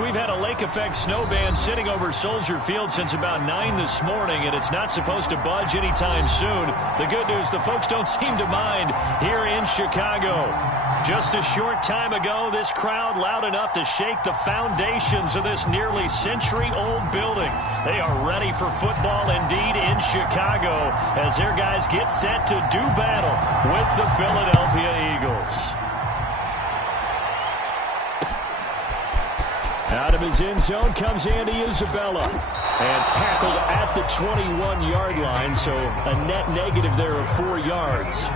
We've had a lake effect snow band sitting over Soldier Field since about 9 this morning, and it's not supposed to budge anytime soon. The good news, the folks don't seem to mind here in Chicago. Just a short time ago, this crowd loud enough to shake the foundations of this nearly century-old building. They are ready for football indeed in Chicago as their guys get set to do battle with the Philadelphia Eagles. Out of his end zone comes Andy Isabella. And tackled at the 21-yard line, so a net negative there of 4 yards.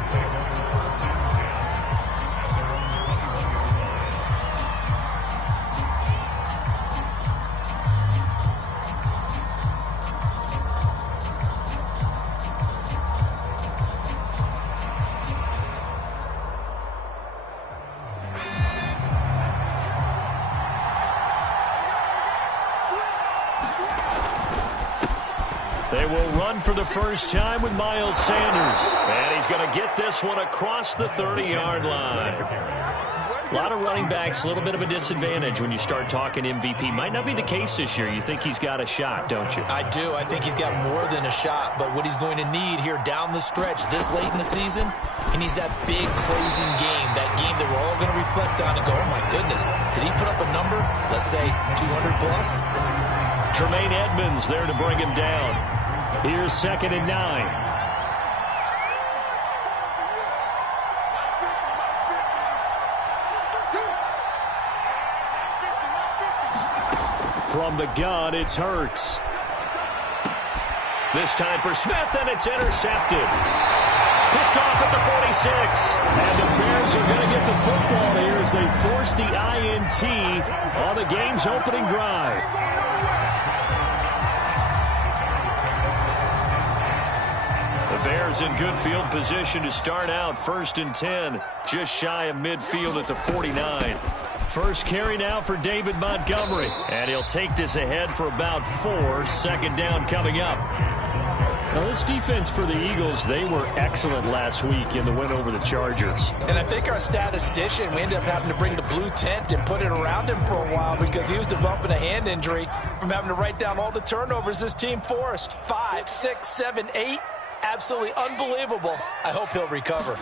They will run for the first time with Miles Sanders. And he's going to get this one across the 30-yard line. A lot of running backs, a little bit of a disadvantage when you start talking MVP. Might not be the case this year. You think he's got a shot, don't you? I do. I think he's got more than a shot. But what he's going to need here down the stretch this late in the season, he needs that big closing game, that game that we're all going to reflect on and go, oh, my goodness, did he put up a number, let's say 200-plus? Tremaine Edmonds there to bring him down. Here's 2nd and 9. From the gun, it's Hurts. This time for Smith, and it's intercepted. Picked off at the 46. And the Bears are going to get the football here as they force the INT on the game's opening drive. The Bears in good field position to start out 1st and 10, just shy of midfield at the 49. First carry now for David Montgomery, and he'll take this ahead for about 4. 2nd down coming up. Now this defense for the Eagles, they were excellent last week in the win over the Chargers. And I think our statistician, we ended up having to bring the blue tent and put it around him for a while because he was developing a hand injury from having to write down all the turnovers this team forced. 5, 6, 7, 8. Absolutely unbelievable. I hope he'll recover.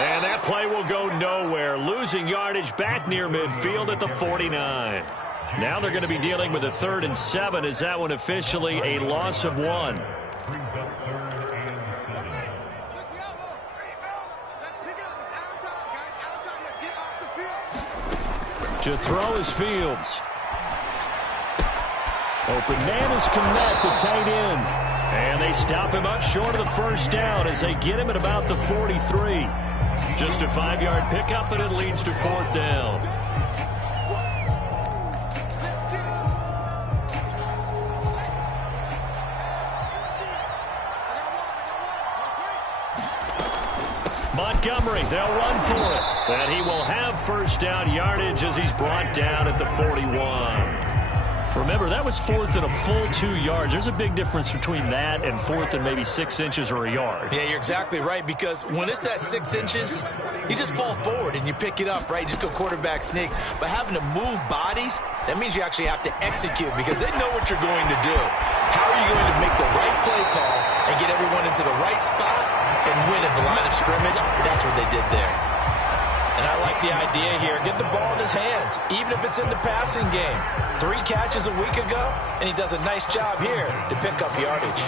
And that play will go nowhere. Losing yardage back near midfield at the 49. Now they're going to be dealing with a 3rd and 7 as that one officially a loss of 1. To throw is Fields. Open man is Kmet, the tight end. And they stop him up short of the first down as they get him at about the 43. Just a 5-yard pickup, and it leads to 4th down. Montgomery, they'll run for it. And he will have first down yardage as he's brought down at the 41. Remember, that was 4th and a full 2 yards. There's a big difference between that and 4th and maybe 6 inches or a yard. Yeah, you're exactly right, because when it's that 6 inches, you just fall forward and you pick it up, right? You just go quarterback sneak. But having to move bodies, that means you actually have to execute because they know what you're going to do. How are you going to make the right play call and get everyone into the right spot and win at the line of scrimmage? That's what they did there. And I like the idea here. Get the ball in his hands, even if it's in the passing game. 3 catches a week ago, and he does a nice job here to pick up yardage.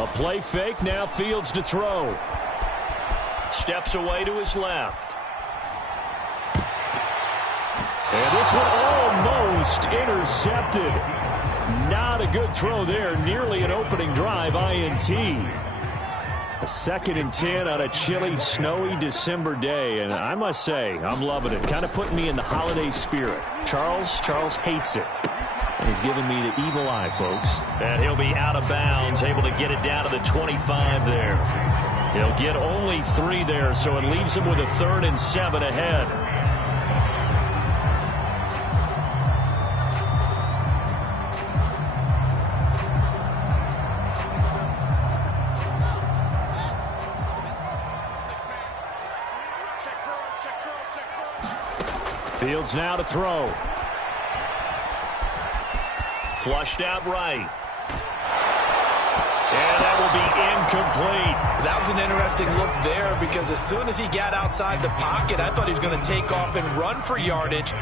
A play fake, now Fields to throw. Steps away to his left. And this one almost intercepted. Not a good throw there. Nearly an opening drive INT. A 2nd and 10 on a chilly, snowy December day. And I must say, I'm loving it. Kind of putting me in the holiday spirit. Charles hates it. And he's giving me the evil eye, folks. And he'll be out of bounds, able to get it down to the 25 there. He'll get only 3 there, so it leaves him with a 3rd and 7 ahead. Fields now to throw. Flushed out right. And that will be incomplete. That was an interesting look there because as soon as he got outside the pocket, I thought he was going to take off and run for yardage.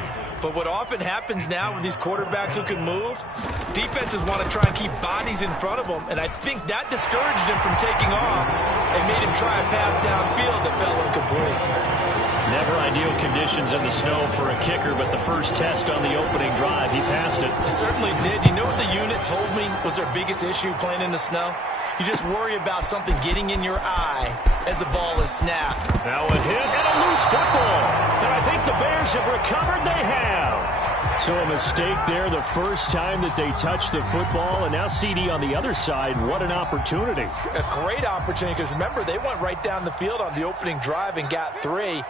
But what often happens now with these quarterbacks who can move, defenses want to try and keep bodies in front of them, and I think that discouraged him from taking off and made him try a pass downfield that fell incomplete. Never ideal conditions in the snow for a kicker, but the first test on the opening drive, he passed it. He certainly did. You know what the unit told me was their biggest issue playing in the snow? You just worry about something getting in your eye as the ball is snapped. Now a hit and a loose football. And I think the Bears have recovered. They have. So a mistake there the first time that they touched the football. And now CD on the other side. What an opportunity. A great opportunity because, remember, they went right down the field on the opening drive and got 3.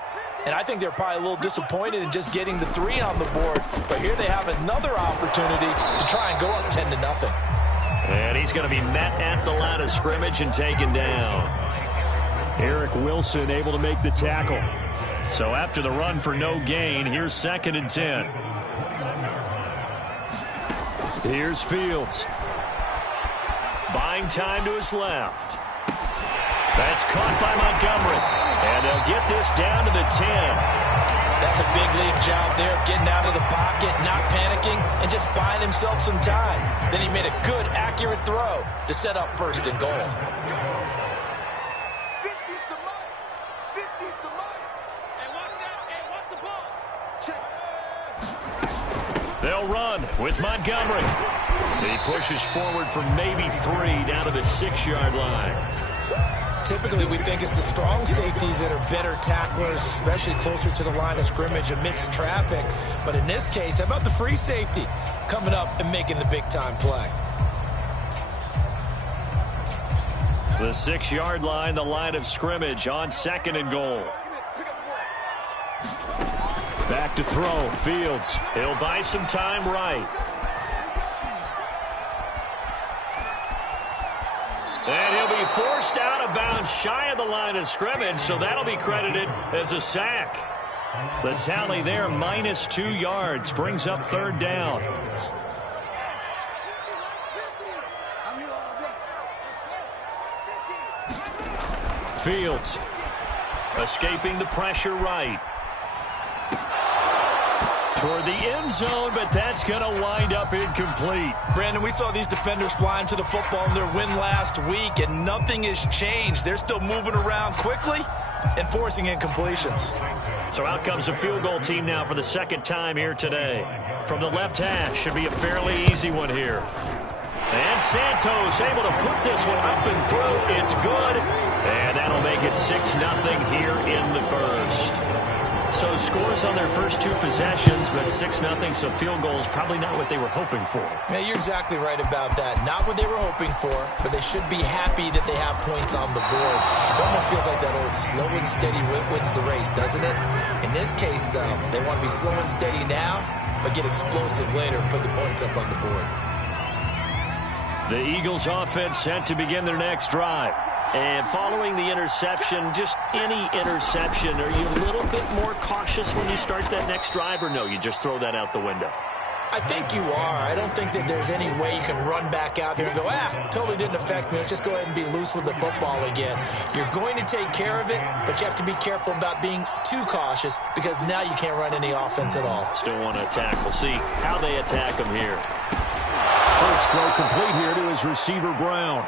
And I think they're probably a little disappointed in just getting the 3 on the board. But here they have another opportunity to try and go up 10-0. And he's going to be met at the line of scrimmage and taken down. Eric Wilson able to make the tackle. So after the run for no gain, here's 2nd and 10. Here's Fields. Buying time to his left. That's caught by Montgomery. And they'll get this down to the 10. That's a big league job there, getting out of the pocket, not panicking, and just buying himself some time. Then he made a good, accurate throw to set up 1st and goal. 50's the mic. 50's the mic. Hey, watch that. Hey, watch the ball. Check. They'll run with Montgomery. He pushes forward for maybe 3 down to the 6-yard line. Typically, we think it's the strong safeties that are better tacklers, especially closer to the line of scrimmage amidst traffic. But in this case, how about the free safety coming up and making the big-time play? The 6-yard line, the line of scrimmage on 2nd and goal. Back to throw. Fields. He'll buy some time right. And he'll be forced out of bounds shy of the line of scrimmage, so that'll be credited as a sack. The tally there, minus 2 yards, brings up 3rd down. Fields escaping the pressure right. Toward the end zone, but that's going to wind up incomplete. Brandon, we saw these defenders flying to the football in their win last week, and nothing has changed. They're still moving around quickly and forcing incompletions. So out comes a field goal team now for the 2nd time here today. From the left hash, should be a fairly easy one here. And Santos able to put this one up and through. It's good. And that'll make it 6-0 here in the first. So scores on their first 2 possessions, but 6-0, so field goals probably not what they were hoping for. Yeah, you're exactly right about that. Not what they were hoping for, but they should be happy that they have points on the board. It almost feels like that old slow and steady wins the race, doesn't it? In this case, though, they want to be slow and steady now, but get explosive later and put the points up on the board. The Eagles offense set to begin their next drive. And following the interception, just any interception, are you a little bit more cautious when you start that next drive, or no, you just throw that out the window? I think you are. I don't think that there's any way you can run back out there and go, totally didn't affect me. Let's just go ahead and be loose with the football again. You're going to take care of it, but you have to be careful about being too cautious because now you can't run any offense at all. Still want to attack. We'll see how they attack him here. First throw complete here to his receiver, Brown.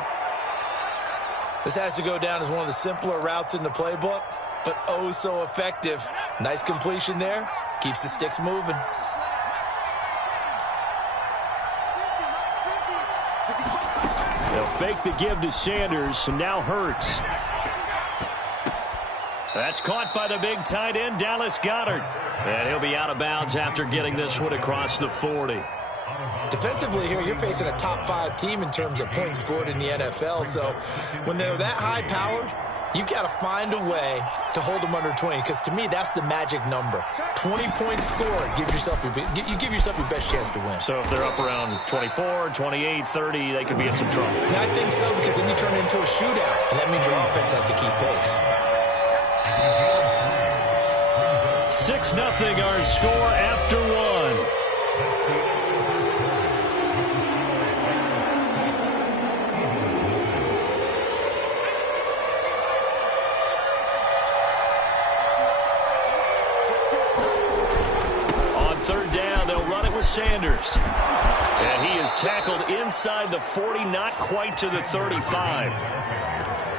This has to go down as one of the simpler routes in the playbook, but oh so effective. Nice completion there. Keeps the sticks moving. They'll fake the give to Sanders, and now Hurts. That's caught by the big tight end, Dallas Goedert. And he'll be out of bounds after getting this one across the 40. Defensively here, you're facing a top 5 team in terms of points scored in the NFL. So when they're that high-powered, you've got to find a way to hold them under 20. Because to me, that's the magic number. 20 points scored gives yourself you give yourself your best chance to win. So if they're up around 24, 28, 30, they could be in some trouble. Yeah, I think so, because then you turn it into a shootout, and that means your offense has to keep pace. 6-0 our score after one. On third down, they'll run it with Sanders. And he is tackled inside the 40, not quite to the 35.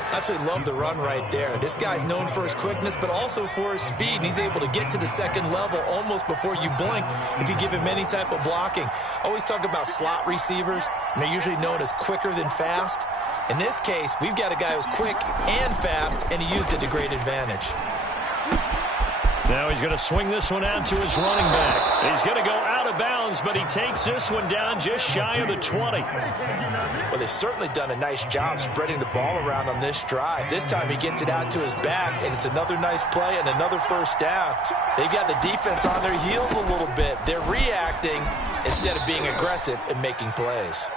Absolutely love the run right there. This guy's known for his quickness, but also for his speed. And he's able to get to the second level almost before you blink if you give him any type of blocking. I always talk about slot receivers, and they're usually known as quicker than fast. In this case, we've got a guy who's quick and fast, and he used it to great advantage. Now he's going to swing this one out to his running back. He's going to go out of bounds, but he takes this one down just shy of the 20. Well, they've certainly done a nice job spreading the ball around on this drive. This time he gets it out to his back, and it's another nice play and another first down. They've got the defense on their heels a little bit. They're reacting instead of being aggressive and making plays.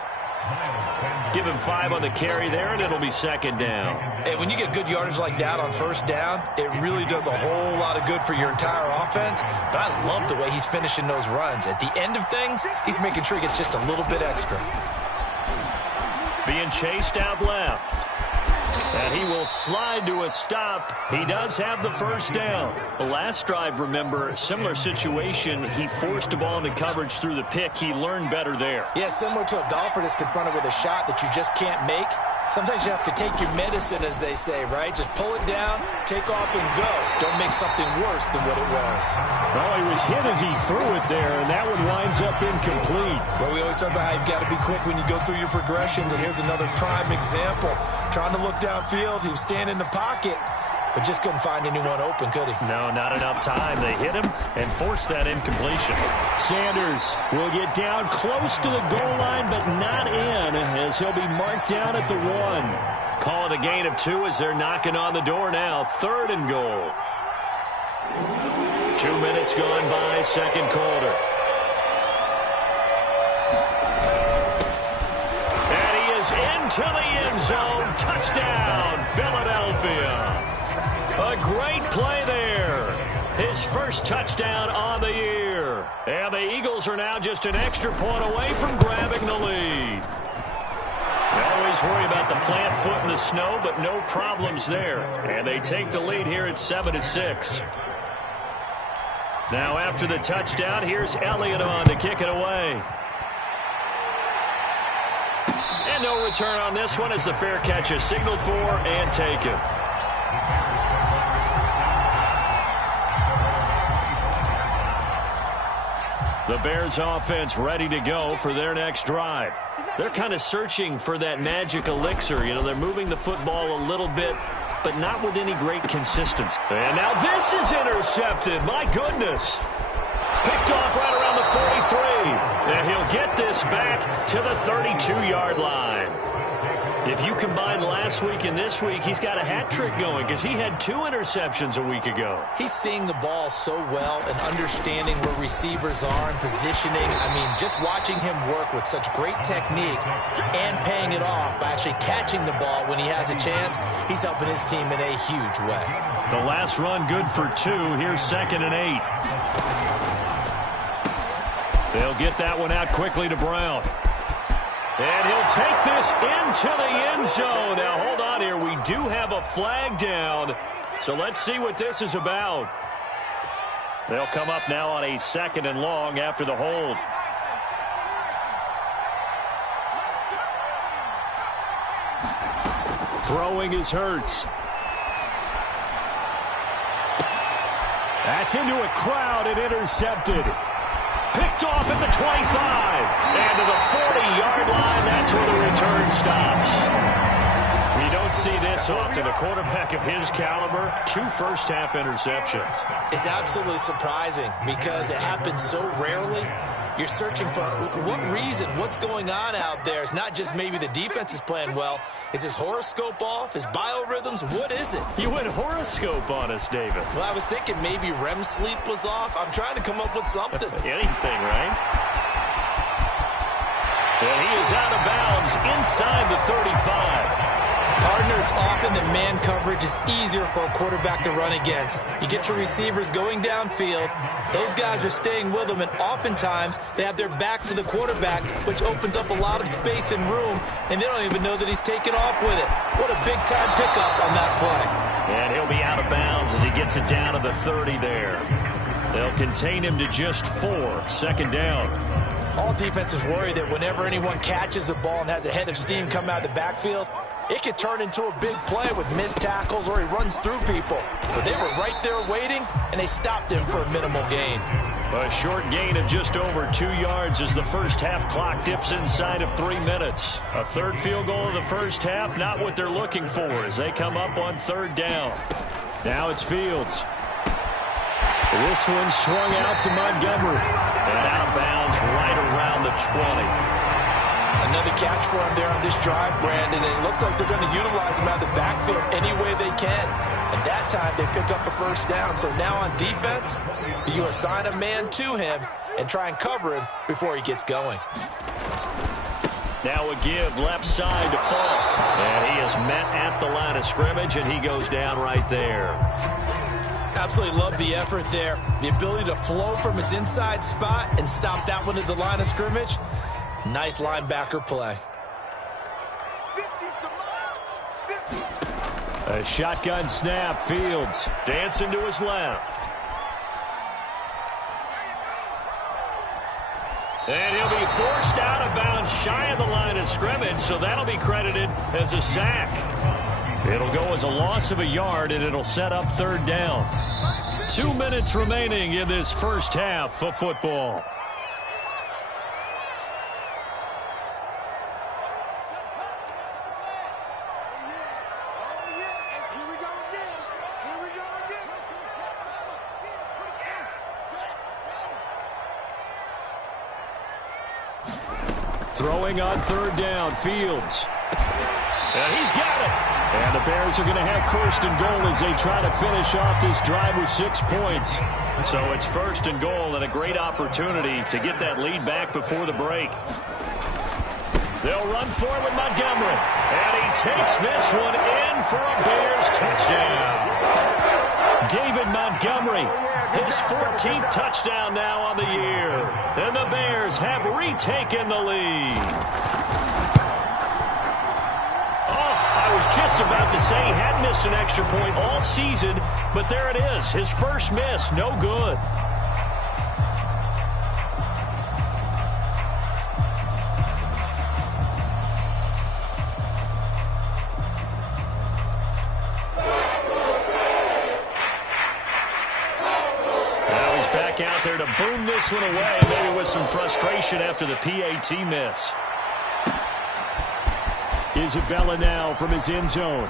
Give him 5 on the carry there, and it'll be second down. Hey, when you get good yardage like that on first down, it really does a whole lot of good for your entire offense. But I love the way he's finishing those runs. At the end of things, he's making sure he gets just a little bit extra. Being chased out left. And he will slide to a stop. He does have the first down. The last drive, remember, similar situation. He forced a ball into coverage through the pick. He learned better there. Yeah, similar to a golfer that's confronted with a shot that you just can't make. Sometimes you have to take your medicine, as they say, right? Just pull it down, take off, and go. Don't make something worse than what it was. Well, he was hit as he threw it there, and that one winds up incomplete. Well, we always talk about how you've got to be quick when you go through your progressions, and here's another prime example. Trying to look downfield, he was standing in the pocket, but just couldn't find anyone open, could he? No, not enough time. They hit him and forced that incompletion. Sanders will get down close to the goal line, but not in, as he'll be marked down at the 1. Call it a gain of 2 as they're knocking on the door now. 3rd and goal. 2 minutes gone by, second quarter. And he is into the end zone. Touchdown, Philadelphia. A great play there. His first touchdown on the year. And the Eagles are now just an extra point away from grabbing the lead. They always worry about the plant foot in the snow, but no problems there. And they take the lead here at 7-6. Now after the touchdown, here's Elliott on to kick it away. And no return on this one as the fair catch is signaled for and taken. The Bears offense ready to go for their next drive. They're kind of searching for that magic elixir. You know, they're moving the football a little bit, but not with any great consistency. And now this is intercepted. My goodness. Picked off right around the 43. And he'll get this back to the 32-yard line. If you combine last week and this week, he's got a hat trick going because he had 2 interceptions a week ago. He's seeing the ball so well and understanding where receivers are and positioning. I mean, just watching him work with such great technique and paying it off by actually catching the ball when he has a chance, he's helping his team in a huge way. The last run good for 2. Here's 2nd and 8. They'll get that one out quickly to Brown. And he'll take this into the end zone. Now, hold on here. We do have a flag down. So let's see what this is about. They'll come up now on a 2nd and long after the hold. Throwing is Hurts. That's into a crowd and intercepted. Picked off at the 25. And to the 40-yard line, that's where the return stops. We don't see this often. A quarterback of his caliber, 2 first-half interceptions. It's absolutely surprising because it happens so rarely. You're searching for what reason, what's going on out there. It's not just maybe the defense is playing well. Is his horoscope off? His biorhythms? What is it? You went horoscope on us, David. Well, I was thinking maybe REM sleep was off. I'm trying to come up with something. Anything, right? And he is out of bounds inside the 35. Partner, it's often that man coverage is easier for a quarterback to run against. You get your receivers going downfield. Those guys are staying with them, and oftentimes they have their back to the quarterback, which opens up a lot of space and room, and they don't even know that he's taken off with it. What a big-time pickup on that play. And he'll be out of bounds as he gets it down to the 30 there. They'll contain him to just 4. Second down. All defenses worry that whenever anyone catches the ball and has a head of steam come out of the backfield, it could turn into a big play with missed tackles or he runs through people. But they were right there waiting, and they stopped him for a minimal gain. A short gain of just over 2 yards as the first half clock dips inside of 3 minutes. A third field goal in the first half, not what they're looking for as they come up on third down. Now it's Fields. This one swung out to Montgomery. And out of bounds right around the 20. Another catch for him there on this drive, Brandon, and it looks like they're going to utilize him out of the backfield any way they can. And that time they pick up a first down. So now on defense, you assign a man to him and try and cover him before he gets going. Now a give left side to Falk. And he is met at the line of scrimmage, and he goes down right there. Absolutely love the effort there. The ability to flow from his inside spot and stop that one at the line of scrimmage. Nice linebacker play. A shotgun snap. Fields dancing to his left. And he'll be forced out of bounds shy of the line of scrimmage, so that'll be credited as a sack. It'll go as a loss of a yard, and it'll set up third down. 2 minutes remaining in this first half of football. Throwing on third down, Fields. And he's got it. And the Bears are going to have first and goal as they try to finish off this drive with 6 points. So it's first and goal and a great opportunity to get that lead back before the break. They'll run for it with Montgomery. And he takes this one in for a Bears touchdown. David Montgomery, his 14th touchdown now on the year. And the Bears have retaken the lead. I was just about to say he hadn't missed an extra point all season, but there it is. His first miss, no good. Now he's back out there to boom this one away, maybe with some frustration after the PAT miss. Isabella now from his end zone.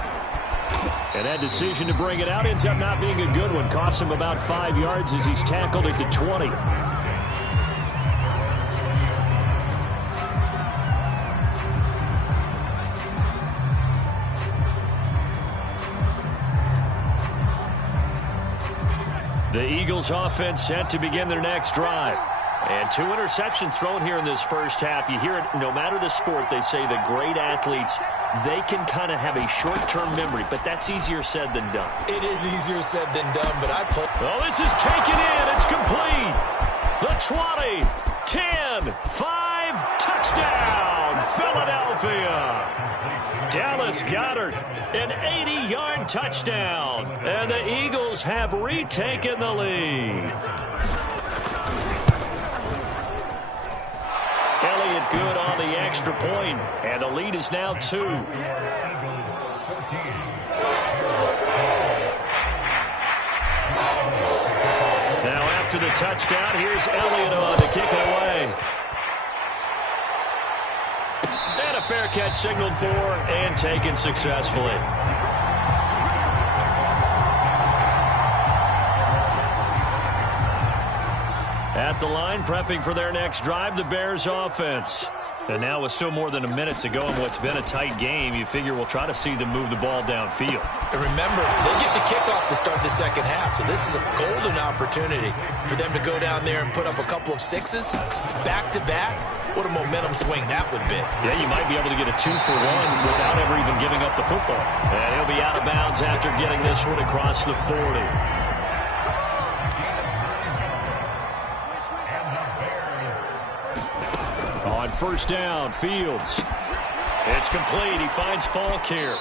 And that decision to bring it out ends up not being a good one. Costs him about 5 yards as he's tackled at the 20. The Eagles offense set to begin their next drive. And 2 interceptions thrown here in this first half. You hear it, no matter the sport, they say the great athletes, they can kind of have a short-term memory, but that's easier said than done. It is easier said than done, but I play. Oh, this is taken in. It's complete. The 20, 10, 5, touchdown, Philadelphia. Dallas Goedert, an 80-yard touchdown, and the Eagles have retaken the lead. Elliott good on the extra point, and the lead is now 2. Now after the touchdown, here's Elliott on to kick it away. And a fair catch signaled for and taken successfully. At the line, prepping for their next drive, the Bears offense. And now with still more than a minute to go in what's been a tight game, you figure we'll try to see them move the ball downfield. And remember, they get the kickoff to start the second half, so this is a golden opportunity for them to go down there and put up a couple of 6s back-to-back what a momentum swing that would be. Yeah, you might be able to get a 2-for-1 without ever even giving up the football. And he'll be out of bounds after getting this one across the 40. On first down, Fields. It's complete. He finds Falk here.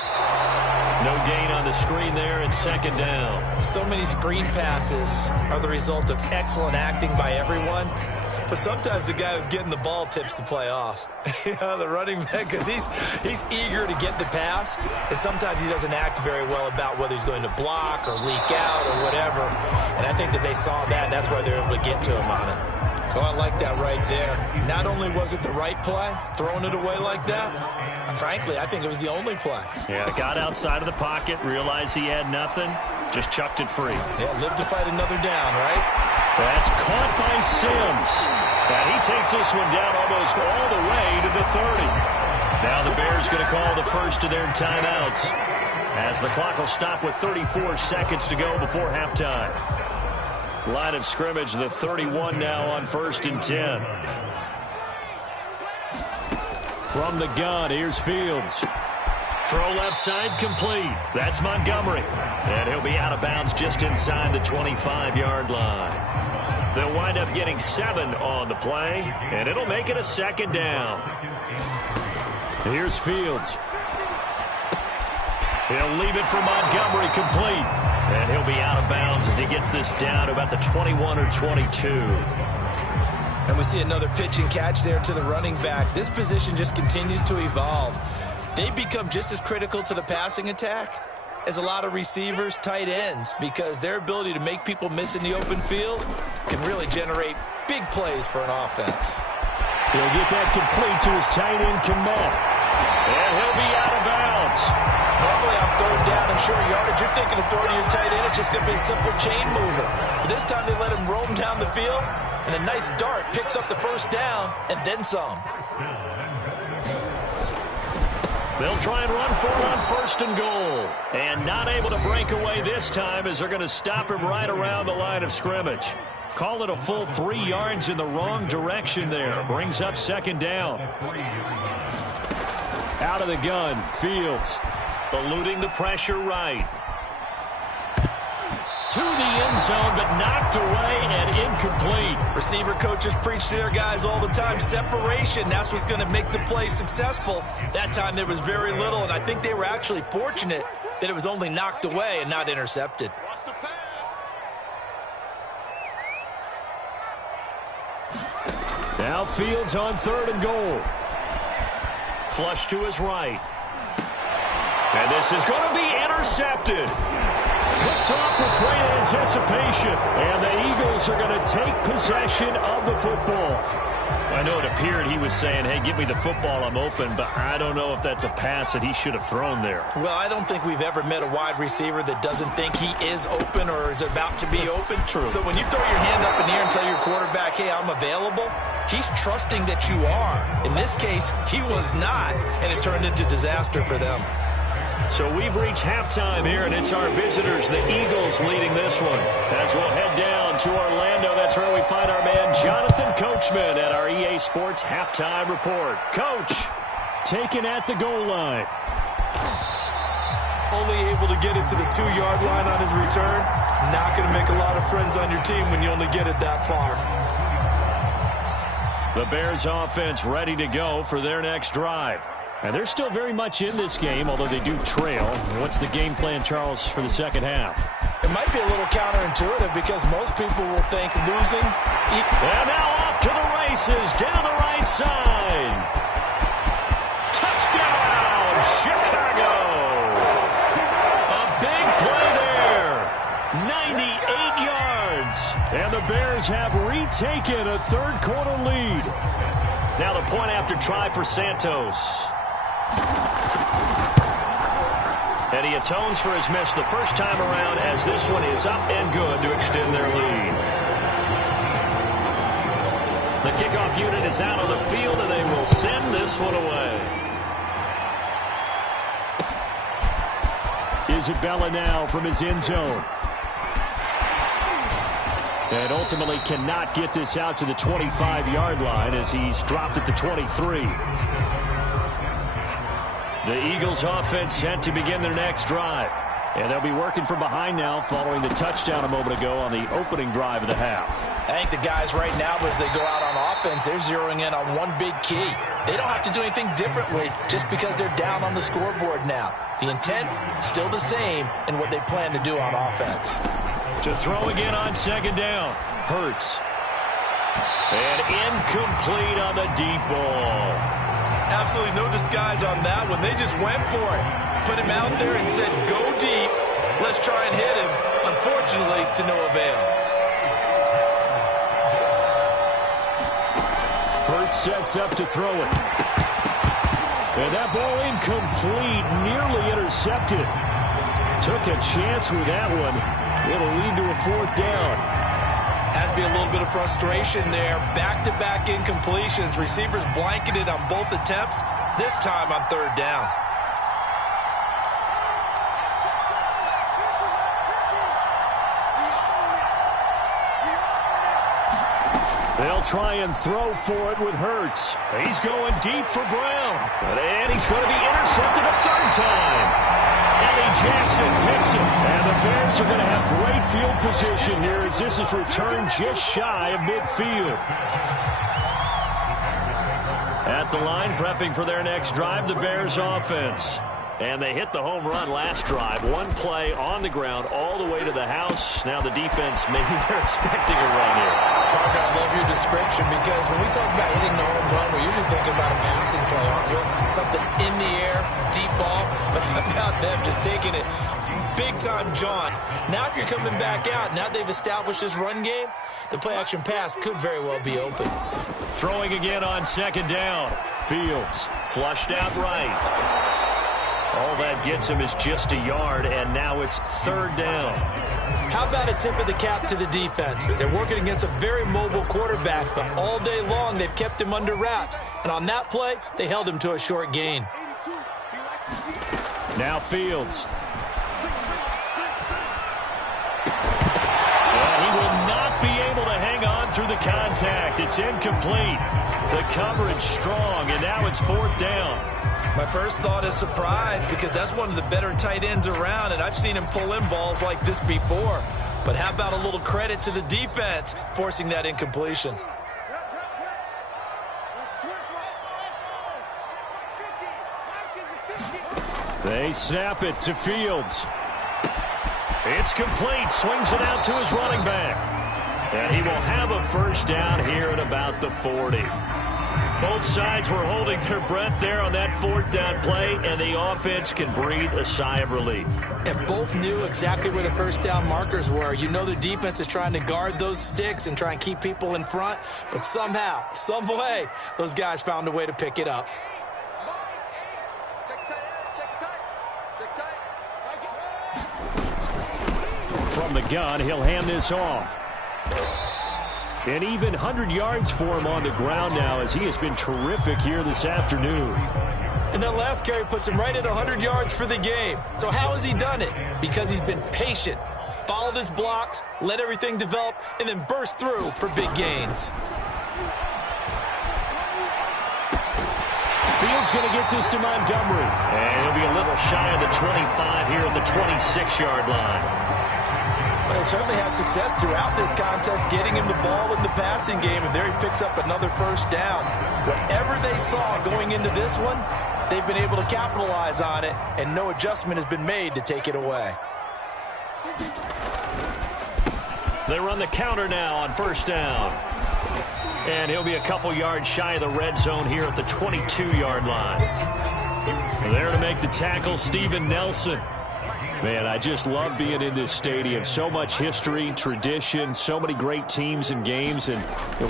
No gain on the screen there, and second down. So many screen passes are the result of excellent acting by everyone. But sometimes the guy who's getting the ball tips the play off. The running back, because he's eager to get the pass, and sometimes he doesn't act very well about whether he's going to block or leak out or whatever. And I think that they saw that, and that's why they're able to get to him on it. Oh, I like that right there. Not only was it the right play, throwing it away like that, frankly, I think it was the only play. Yeah, got outside of the pocket, realized he had nothing, just chucked it free. Yeah, live to fight another down, right? That's caught by Sims. And he takes this one down almost all the way to the 30. Now the Bears going to call the first of their timeouts, as the clock will stop with 34 seconds to go before halftime. Line of scrimmage, the 31 now on 1st and 10. From the gun, here's Fields. Throw left side complete. That's Montgomery. And he'll be out of bounds just inside the 25-yard line. They'll wind up getting 7 on the play, and it'll make it a second down. Here's Fields. He'll leave it for Montgomery complete. And he'll be out of bounds as he gets this down to about the 21 or 22. And we see another pitch and catch there to the running back. This position just continues to evolve. They become just as critical to the passing attack as a lot of receivers, tight ends, because their ability to make people miss in the open field can really generate big plays for an offense. He'll get that complete to his tight end, Kmet. And he'll be out of bounds. Normally on third down and short yardage, you're thinking of throwing to your tight end. It's just going to be a simple chain mover. But this time they let him roam down the field, and a nice dart picks up the first down and then some. They'll try and run for it on 1st and goal. And not able to break away this time as they're going to stop him right around the line of scrimmage. Call it a full 3 yards in the wrong direction there. Brings up second down. Out of the gun, Fields. Eluding the pressure right. To the end zone, but knocked away and incomplete. Receiver coaches preach to their guys all the time. Separation, that's what's going to make the play successful. That time there was very little, and I think they were actually fortunate that it was only knocked away and not intercepted. Now Fields on 3rd and goal. Flush to his right. And this is going to be intercepted. Picked off with great anticipation. And the Eagles are going to take possession of the football. I know it appeared he was saying, hey, give me the football, I'm open, but I don't know if that's a pass that he should have thrown there. Well, I don't think we've ever met a wide receiver that doesn't think he is open or is about to be open. True. So when you throw your hand up in the air and tell your quarterback, hey, I'm available, he's trusting that you are. In this case, he was not, and it turned into disaster for them. So we've reached halftime here, and it's our visitors, the Eagles, leading this one. As we'll head down to Orlando, that's where we find our man Jonathan Coachman at our EA Sports Halftime Report. Coach, taken at the goal line. Only able to get it to the 2-yard line on his return. Not going to make a lot of friends on your team when you only get it that far. The Bears offense ready to go for their next drive. And they're still very much in this game, although they do trail. What's the game plan, Charles, for the second half? It might be a little counterintuitive because most people will think losing. And now off to the races, down the right side. Touchdown, Chicago. A big play there. 98 yards. And the Bears have retaken a third-quarter lead. Now the point after try for Santos. And he atones for his miss the first time around as this one is up and good to extend their lead. The kickoff unit is out on the field, and they will send this one away. Isabella now from his end zone. And ultimately cannot get this out to the 25-yard line as he's dropped at the 23. The Eagles offense set to begin their next drive. And they'll be working from behind now following the touchdown a moment ago on the opening drive of the half. I think the guys right now, as they go out on offense, they're zeroing in on one big key. They don't have to do anything differently just because they're down on the scoreboard now. The intent, still the same in what they plan to do on offense. To throw again on second down. Hurts. And incomplete on the deep ball. Absolutely no disguise on that one. They just went for it. Put him out there and said, go deep. Let's try and hit him. Unfortunately, to no avail. Hurts sets up to throw it. And that ball incomplete, nearly intercepted. Took a chance with that one. It'll lead to a fourth down. Has to be a little bit of frustration there. Back-to-back incompletions. Receivers blanketed on both attempts, this time on third down. They'll try and throw for it with Hurts. He's going deep for Brown. And he's going to be intercepted a third time. Eddie Jackson picks it. And the Bears are going to have great field position here as this is returned just shy of midfield. At the line, prepping for their next drive, the Bears offense. And they hit the home run last drive. One play on the ground all the way to the house. Now the defense, maybe they're expecting a run here. Parker, I love your description because when we talk about hitting the home run, we're usually thinking about a passing play, aren't we? Something in the air, deep ball. But how about them just taking it big-time jaunt? Now if you're coming back out, now they've established this run game, the play-action pass could very well be open. Throwing again on second down. Fields flushed out right. All that gets him is just a yard, and now it's third down. How about a tip of the cap to the defense? They're working against a very mobile quarterback, but all day long they've kept him under wraps. And on that play, they held him to a short gain. Now Fields. And he will not be able to hang on through the contact. It's incomplete. The coverage strong, and now it's fourth down. My first thought is surprise because that's one of the better tight ends around, and I've seen him pull in balls like this before. But how about a little credit to the defense forcing that incompletion? They snap it to Fields. It's complete. Swings it out to his running back. And he will have a first down here at about the 40. Both sides were holding their breath there on that fourth down play, and the offense can breathe a sigh of relief. And both knew exactly where the first down markers were. You know the defense is trying to guard those sticks and try and keep people in front, but somehow, some way, those guys found a way to pick it up. From the gun, he'll hand this off. And even 100 yards for him on the ground now as he has been terrific here this afternoon. And that last carry puts him right at 100 yards for the game. So how has he done it? Because he's been patient, followed his blocks, let everything develop, and then burst through for big gains. Fields going to get this to Montgomery. And he'll be a little shy of the 25 here at the 26-yard line. Well, they certainly had success throughout this contest, getting him the ball in the passing game, and there he picks up another first down. Whatever they saw going into this one, they've been able to capitalize on it, and no adjustment has been made to take it away. They run the counter now on first down. And he'll be a couple yards shy of the red zone here at the 22-yard line. There to make the tackle, Steven Nelson. Man, I just love being in this stadium. So much history, tradition, so many great teams and games, and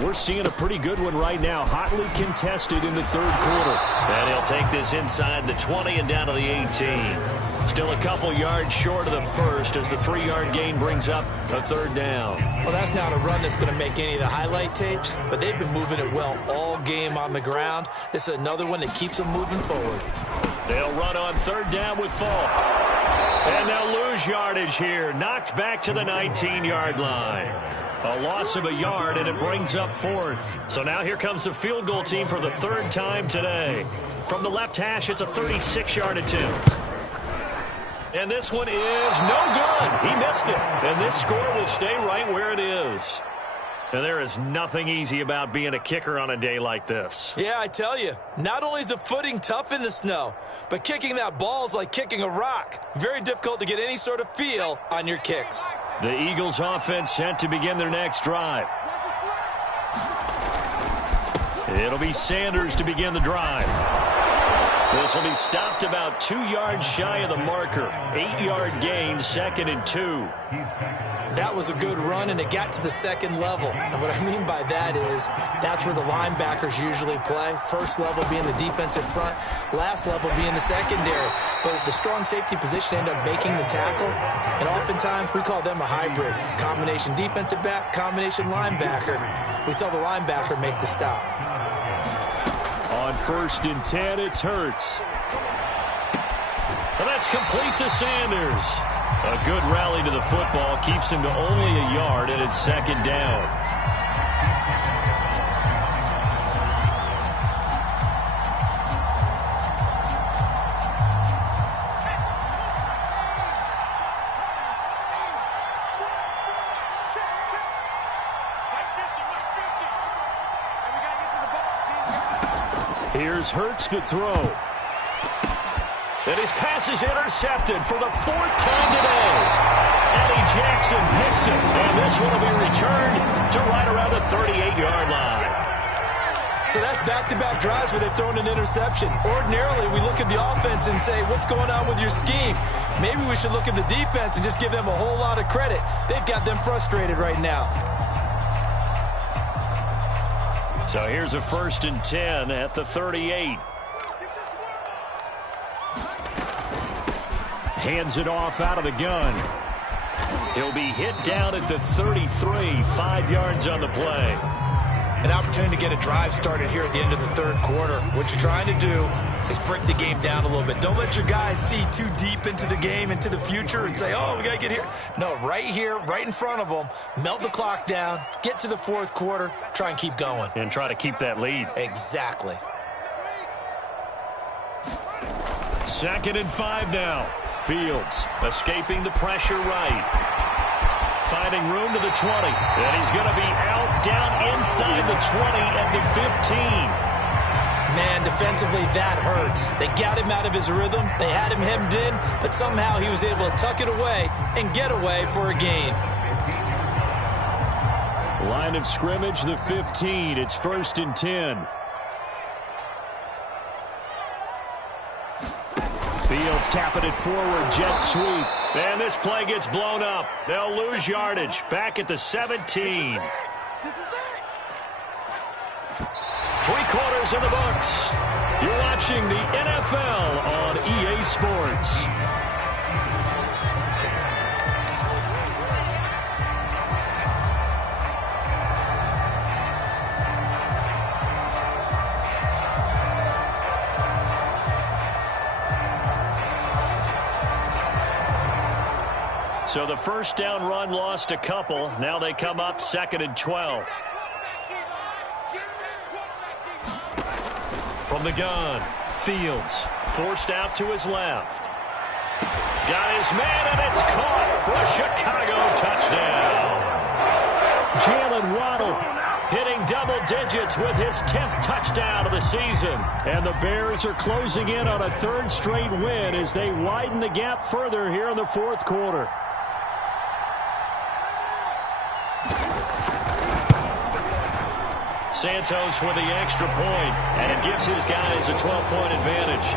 we're seeing a pretty good one right now, hotly contested in the third quarter. And he'll take this inside the 20 and down to the 18. Still a couple yards short of the first as the 3-yard gain brings up a third down. Well, that's not a run that's going to make any of the highlight tapes, but they've been moving it well all game on the ground. This is another one that keeps them moving forward. They'll run on third down with Falk. And they'll lose yardage here. Knocked back to the 19-yard line. A loss of a yard, and it brings up fourth. So now here comes the field goal team for the third time today. From the left hash, it's a 36-yard attempt. And this one is no good. He missed it. And this score will stay right where it is. And there is nothing easy about being a kicker on a day like this. Yeah, I tell you, not only is the footing tough in the snow, but kicking that ball is like kicking a rock. Very difficult to get any sort of feel on your kicks. The Eagles offense set to begin their next drive. It'll be Sanders to begin the drive. This will be stopped about 2 yards shy of the marker. 8-yard gain, 2nd and 2. That was a good run, and it got to the second level. And what I mean by that is that's where the linebackers usually play. First level being the defensive front, last level being the secondary. But the strong safety position ended up making the tackle, and oftentimes we call them a hybrid. Combination defensive back, combination linebacker. We saw the linebacker make the stop. On 1st and 10, it's Hurts. And that's complete to Sanders. A good rally to the football keeps him to only a yard, and it's 2nd down. Here's Hurts to throw. And his pass is intercepted for the 4th time today. Eddie Jackson picks it, and this one will be returned to right around the 38-yard line. So that's back-to-back drives where they've thrown an interception. Ordinarily, we look at the offense and say, what's going on with your scheme? Maybe we should look at the defense and just give them a whole lot of credit. They've got them frustrated right now. So here's a 1st and 10 at the 38. Hands it off out of the gun. He'll be hit down at the 33, 5 yards on the play. An opportunity to get a drive started here at the end of the third quarter. What you're trying to do is break the game down a little bit. Don't let your guys see too deep into the game, into the future, and say, oh, we got to get here. No, right here, right in front of them, melt the clock down, get to the fourth quarter, try and keep going. And try to keep that lead. Exactly. 2nd and 5 now. Fields escaping the pressure right. Finding room to the 20. And he's going to be out down inside the 20 at the 15. Man, defensively, that hurts. They got him out of his rhythm. They had him hemmed in, but somehow he was able to tuck it away and get away for a gain. Line of scrimmage, the 15. It's 1st and 10. Fields tapping it forward, jet sweep. And this play gets blown up. They'll lose yardage. Back at the 17. 3 quarters in the books. You're watching the NFL on EA Sports. So the first down run lost a couple. Now they come up 2nd and 12. From the gun, Fields forced out to his left. Got his man, and it's caught for a Chicago touchdown. Jalen Waddle hitting double digits with his 10th touchdown of the season. And the Bears are closing in on a 3rd straight win as they widen the gap further here in the 4th quarter. Santos with the extra point, and it gives his guys a 12-point advantage.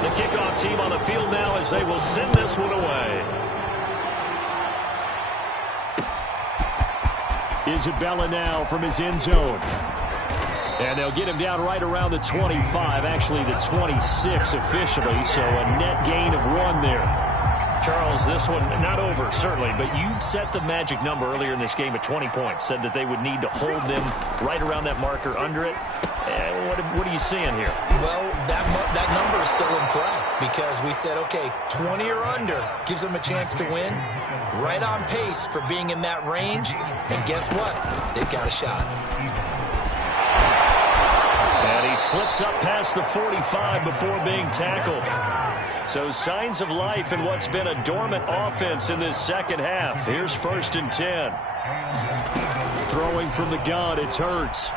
The kickoff team on the field now as they will send this one away. Isabella now from his end zone. And they'll get him down right around the 25, actually the 26 officially, so a net gain of 1 there. Charles, this one not over, certainly, but you set the magic number earlier in this game at 20 points, said that they would need to hold them right around that marker under it. What are you seeing here? Well, that number is still in play because we said, okay, 20 or under gives them a chance to win. Right on pace for being in that range. And guess what? They've got a shot. And he slips up past the 45 before being tackled. So signs of life in what's been a dormant offense in this second half. Here's 1st and 10. Throwing from the gun, it's Hurts.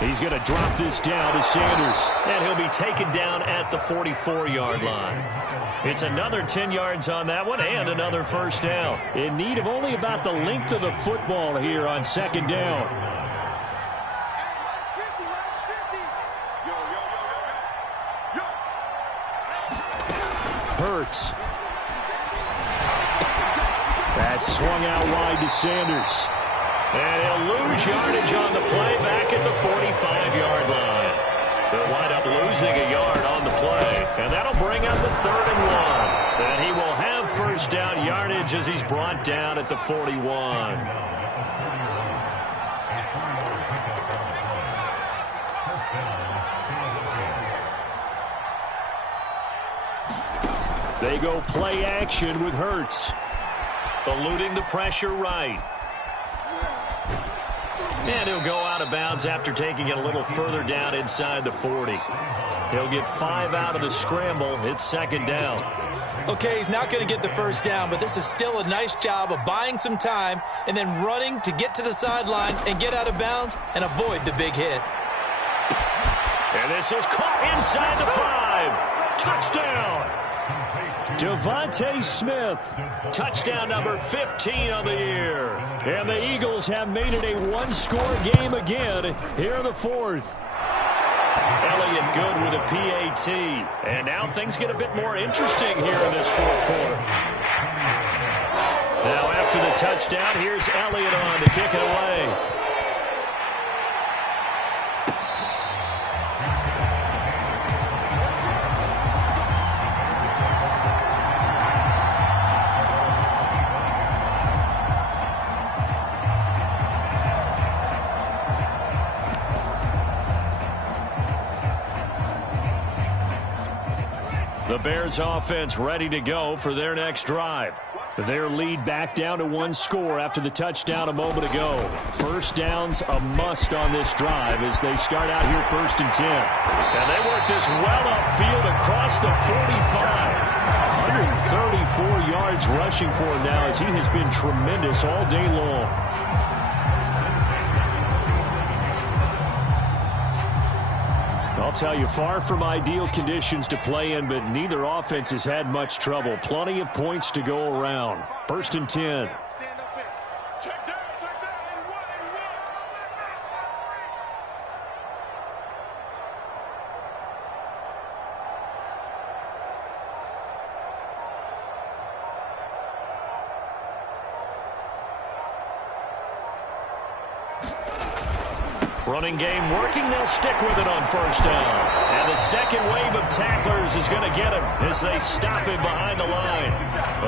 He's going to drop this down to Sanders. And he'll be taken down at the 44-yard line. It's another 10 yards on that one and another 1st down. In need of only about the length of the football here on 2nd down. Hurts. That's swung out wide to Sanders. And he'll lose yardage on the play back at the 45-yard line. They'll wind up losing a yard on the play. And that'll bring up the 3rd and 1. And he will have 1st down yardage as he's brought down at the 41. They go play action with Hurts. Eluding the pressure right. And he'll go out of bounds after taking it a little further down inside the 40. He'll get 5 out of the scramble. It's 2nd down. Okay, he's not going to get the 1st down, but this is still a nice job of buying some time and then running to get to the sideline and get out of bounds and avoid the big hit. And this is caught inside the 5. Touchdown. Devontae Smith. Touchdown number 15 on the year. And the Eagles have made it a one-score game again here in the 4th. Elliott good with a PAT. And now things get a bit more interesting here in this 4th quarter. Now after the touchdown, here's Elliott on to kick it away. The Bears offense ready to go for their next drive. Their lead back down to 1 score after the touchdown a moment ago. 1st down's a must on this drive as they start out here 1st and 10. And they work this well upfield across the 45. 134 yards rushing for him now as he has been tremendous all day long. I'll tell you, far from ideal conditions to play in, but neither offense has had much trouble. Plenty of points to go around. 1st and 10. Running game working. They'll stick with it on 1st down. And the second wave of tacklers is going to get him as they stop him behind the line.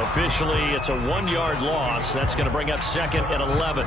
Officially, it's a 1-yard loss. That's going to bring up 2nd and 11.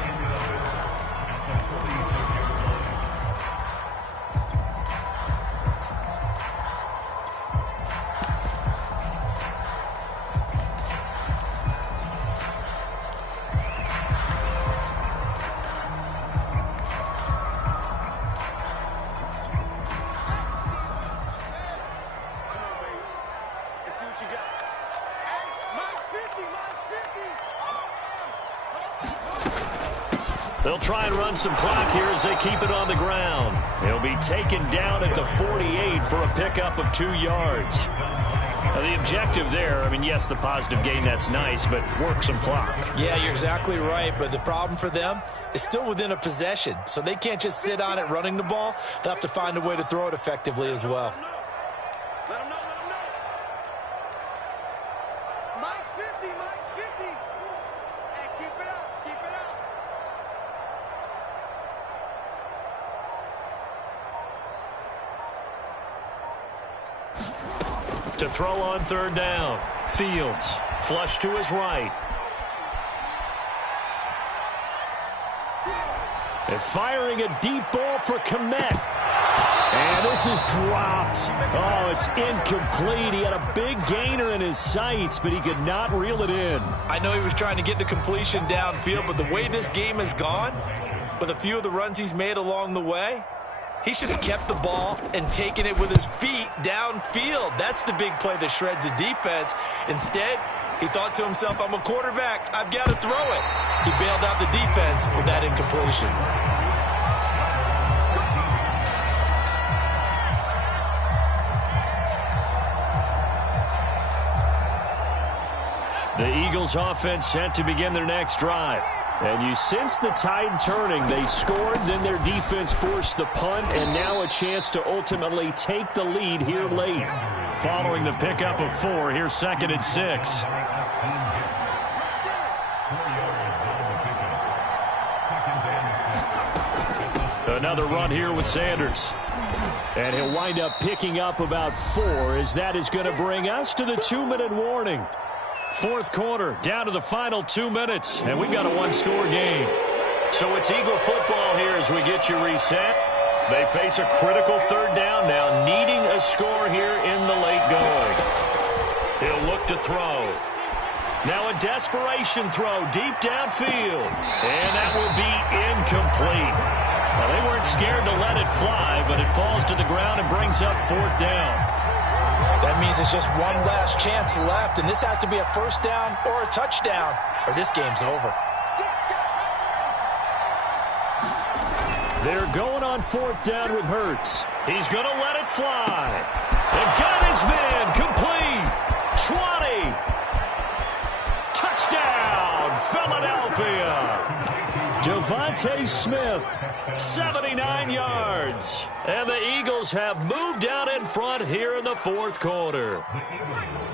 They'll try and run some clock here as they keep it on the ground. He'll be taken down at the 48 for a pickup of 2 yards. Now the objective there, I mean, yes, the positive gain, that's nice, but work some clock. Yeah, you're exactly right, but the problem for them is still within a possession, so they can't just sit on it running the ball. They'll have to find a way to throw it effectively as well. Let him know. Mike's 50, Mike's 50. Hey, keep it up, keep it up. To throw on 3rd down. Fields, flush to his right. And firing a deep ball for Kmet. And this is dropped. Oh, it's incomplete. He had a big gainer in his sights, but he could not reel it in. I know he was trying to get the completion downfield, but the way this game has gone, with a few of the runs he's made along the way, he should have kept the ball and taken it with his feet downfield. That's the big play that shreds a defense. Instead, he thought to himself, I'm a quarterback. I've got to throw it. He bailed out the defense with that incompletion. The Eagles offense set to begin their next drive. And you sense the tide turning. They scored, then their defense forced the punt, and now a chance to ultimately take the lead here late. Following the pickup of 4, here's 2nd and 6. Another run here with Sanders. And he'll wind up picking up about 4, as that is going to bring us to the 2-minute warning. 4th quarter, down to the final 2 minutes, and we've got a 1-score game. So it's Eagle football here as we get you reset. They face a critical 3rd down now, needing a score here in the late going. He'll look to throw. Now a desperation throw deep downfield, and that will be incomplete. Well, they weren't scared to let it fly, but it falls to the ground and brings up 4th down. That means it's just one last chance left, and this has to be a 1st down or a touchdown, or this game's over. They're going on 4th down with Hurts. He's going to let it fly. And got his man complete. 20. Touchdown, Philadelphia. Devontae Smith, 79 yards. And the Eagles have moved out in front here in the 4th quarter.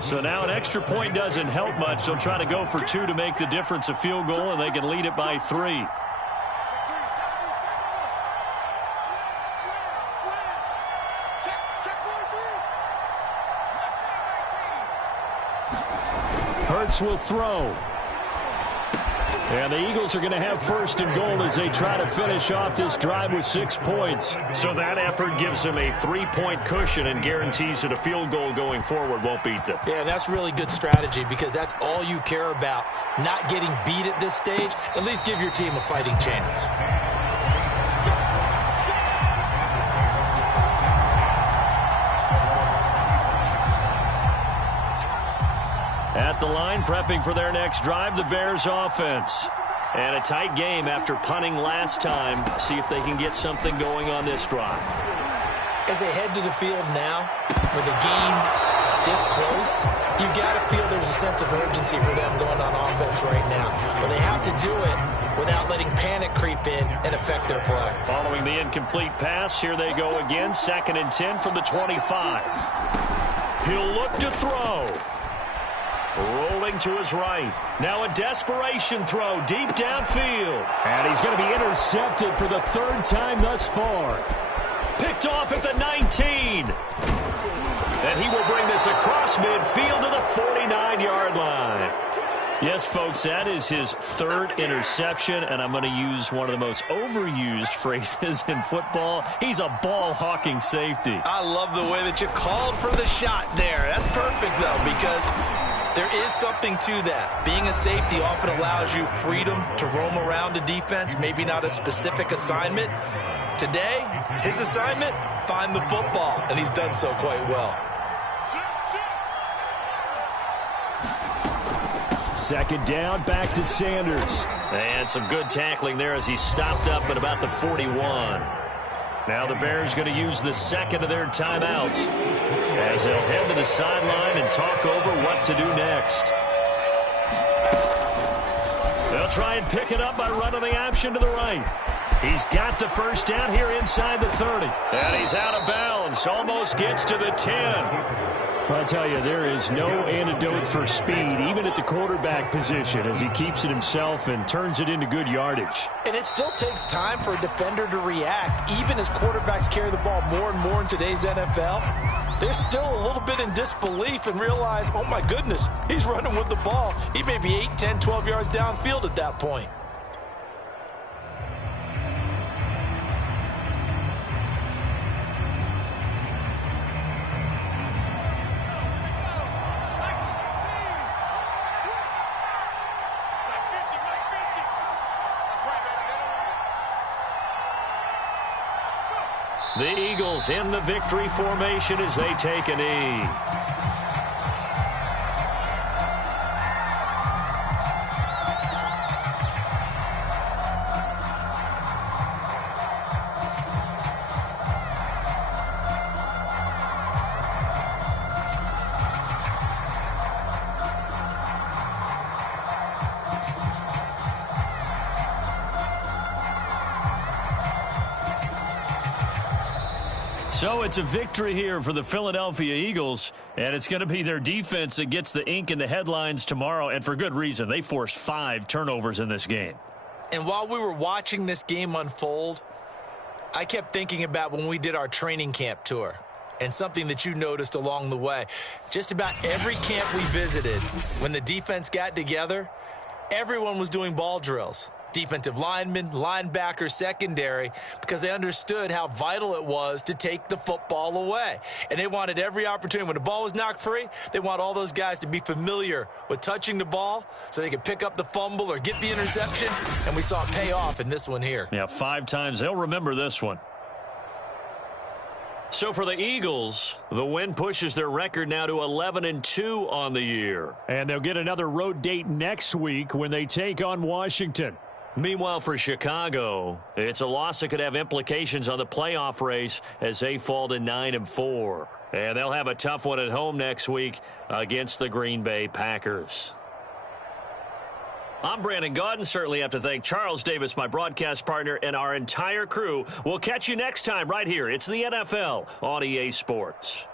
So now an extra point doesn't help much. They'll try to go for 2 to make the difference a field goal, and they can lead it by 3. Hurts will throw. And the Eagles are going to have 1st and goal as they try to finish off this drive with 6 points. So that effort gives them a 3-point cushion and guarantees that a field goal going forward won't beat them. Yeah, that's really good strategy because that's all you care about. Not getting beat at this stage. At least give your team a fighting chance. At the line, prepping for their next drive, the Bears offense. And a tight game after punting last time. See if they can get something going on this drive. As they head to the field now, with the game this close, you've got to feel there's a sense of urgency for them going on offense right now. But they have to do it without letting panic creep in and affect their play. Following the incomplete pass, here they go again. 2nd and 10 from the 25. He'll look to throw. Rolling to his right. Now a desperation throw deep downfield. And he's going to be intercepted for the 3rd time thus far. Picked off at the 19. And he will bring this across midfield to the 49-yard line. Yes, folks, that is his 3rd interception, and I'm going to use one of the most overused phrases in football. He's a ball-hawking safety. I love the way that you called for the shot there. That's perfect, though, because there is something to that. Being a safety often allows you freedom to roam around a defense, maybe not a specific assignment. Today, his assignment, find the football, and he's done so quite well. 2nd down, back to Sanders. And some good tackling there as he stopped up at about the 41. Now the Bears going to use the 2nd of their timeouts as they'll head to the sideline and talk over what to do next. They'll try and pick it up by running the option to the right. He's got the 1st down here inside the 30. And he's out of bounds. Almost gets to the 10. Well, I tell you, there is no antidote for speed, even at the quarterback position, as he keeps it himself and turns it into good yardage. And it still takes time for a defender to react, even as quarterbacks carry the ball more and more in today's NFL. They're still a little bit in disbelief and realize, oh my goodness, he's running with the ball. He may be 8, 10, 12 yards downfield at that point. The Eagles in the victory formation as they take a knee. So it's a victory here for the Philadelphia Eagles, and it's going to be their defense that gets the ink in the headlines tomorrow, and for good reason. They forced 5 turnovers in this game. And while we were watching this game unfold, I kept thinking about when we did our training camp tour and something that you noticed along the way. Just about every camp we visited, when the defense got together, everyone was doing ball drills. Defensive linemen, linebackers, secondary, because they understood how vital it was to take the football away. And they wanted every opportunity. When the ball was knocked free, they want all those guys to be familiar with touching the ball so they could pick up the fumble or get the interception. And we saw it pay off in this one here. Yeah, 5 times. They'll remember this one. So for the Eagles, the win pushes their record now to 11-2 on the year. And they'll get another road date next week when they take on Washington. Meanwhile, for Chicago, it's a loss that could have implications on the playoff race as they fall to 9-4. And they'll have a tough one at home next week against the Green Bay Packers. I'm Brandon Gaudin. Certainly have to thank Charles Davis, my broadcast partner, and our entire crew. We'll catch you next time right here. It's the NFL on EA Sports.